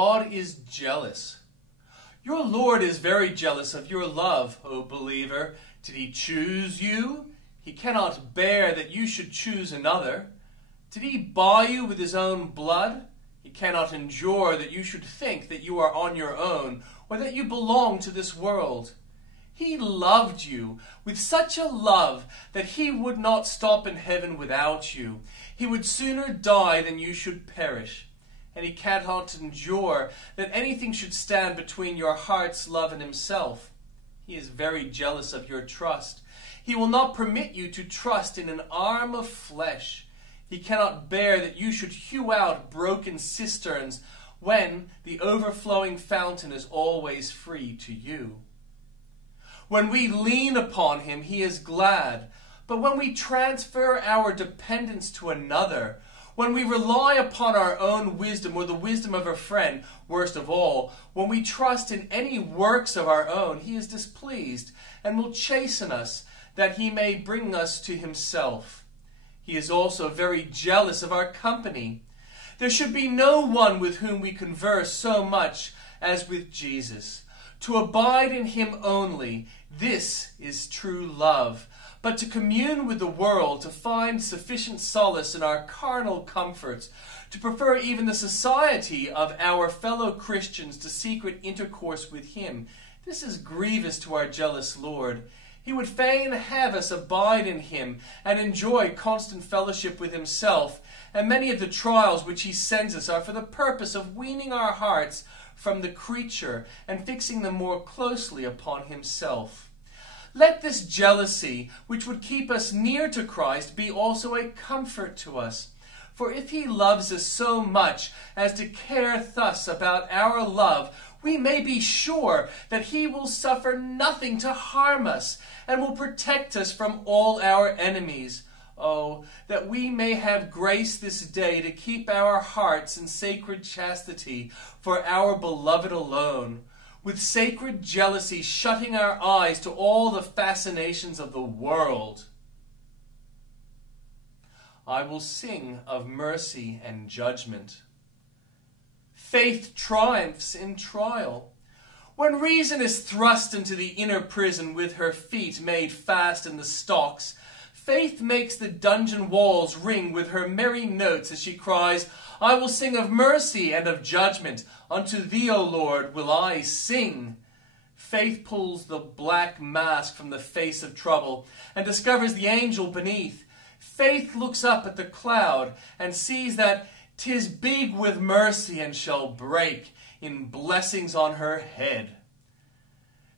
God is jealous. Your Lord is very jealous of your love, O believer. Did he choose you? He cannot bear that you should choose another. Did he buy you with his own blood? He cannot endure that you should think that you are on your own, or that you belong to this world. He loved you with such a love that he would not stop in heaven without you. He would sooner die than you should perish. And he cannot endure that anything should stand between your heart's love and himself. He is very jealous of your trust. He will not permit you to trust in an arm of flesh. He cannot bear that you should hew out broken cisterns when the overflowing fountain is always free to you. When we lean upon him, he is glad. But when we transfer our dependence to another, when we rely upon our own wisdom or the wisdom of a friend, worst of all, when we trust in any works of our own, he is displeased and will chasten us, that he may bring us to himself. He is also very jealous of our company. There should be no one with whom we converse so much as with Jesus. To abide in him only, this is true love. But to commune with the world, to find sufficient solace in our carnal comforts, to prefer even the society of our fellow Christians to secret intercourse with him, this is grievous to our jealous Lord. He would fain have us abide in him and enjoy constant fellowship with himself, and many of the trials which he sends us are for the purpose of weaning our hearts from the creature and fixing them more closely upon himself. Let this jealousy, which would keep us near to Christ, be also a comfort to us. For if he loves us so much as to care thus about our love, we may be sure that he will suffer nothing to harm us, and will protect us from all our enemies. Oh, that we may have grace this day to keep our hearts in sacred chastity for our beloved alone, with sacred jealousy shutting our eyes to all the fascinations of the world. I will sing of mercy and judgment. Faith triumphs in trial. When reason is thrust into the inner prison with her feet made fast in the stocks, faith makes the dungeon walls ring with her merry notes as she cries, I will sing of mercy and of judgment. Unto thee, O Lord, will I sing. Faith pulls the black mask from the face of trouble and discovers the angel beneath. Faith looks up at the cloud and sees that 'tis big with mercy and shall break in blessings on her head.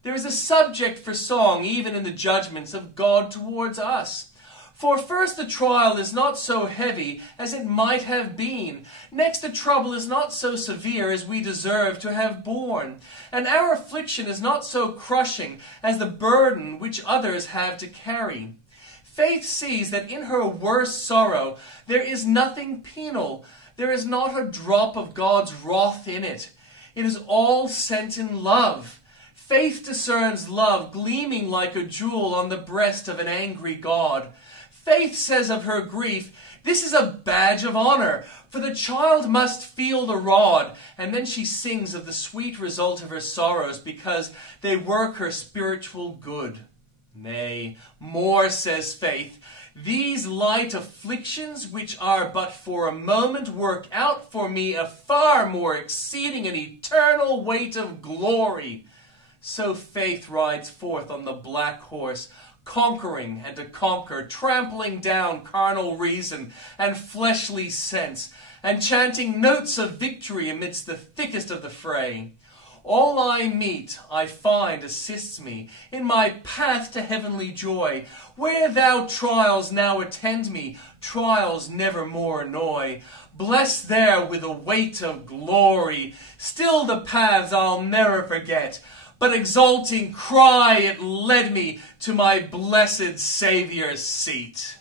There is a subject for song even in the judgments of God towards us. For first, the trial is not so heavy as it might have been. Next, the trouble is not so severe as we deserve to have borne. And our affliction is not so crushing as the burden which others have to carry. Faith sees that in her worst sorrow there is nothing penal. There is not a drop of God's wrath in it. It is all sent in love. Faith discerns love gleaming like a jewel on the breast of an angry God. Faith says of her grief, this is a badge of honor, for the child must feel the rod. And then she sings of the sweet result of her sorrows, because they work her spiritual good. Nay, more, says faith, these light afflictions, which are but for a moment, work out for me a far more exceeding and eternal weight of glory. So faith rides forth on the black horse, conquering and to conquer, trampling down carnal reason and fleshly sense, and chanting notes of victory amidst the thickest of the fray. All I meet, I find, assists me in my path to heavenly joy. Where thou trials now attend me, trials never more annoy. Blessed there with a weight of glory, still the paths I'll never forget. But exulting cry, it led me to my blessed Saviour's seat.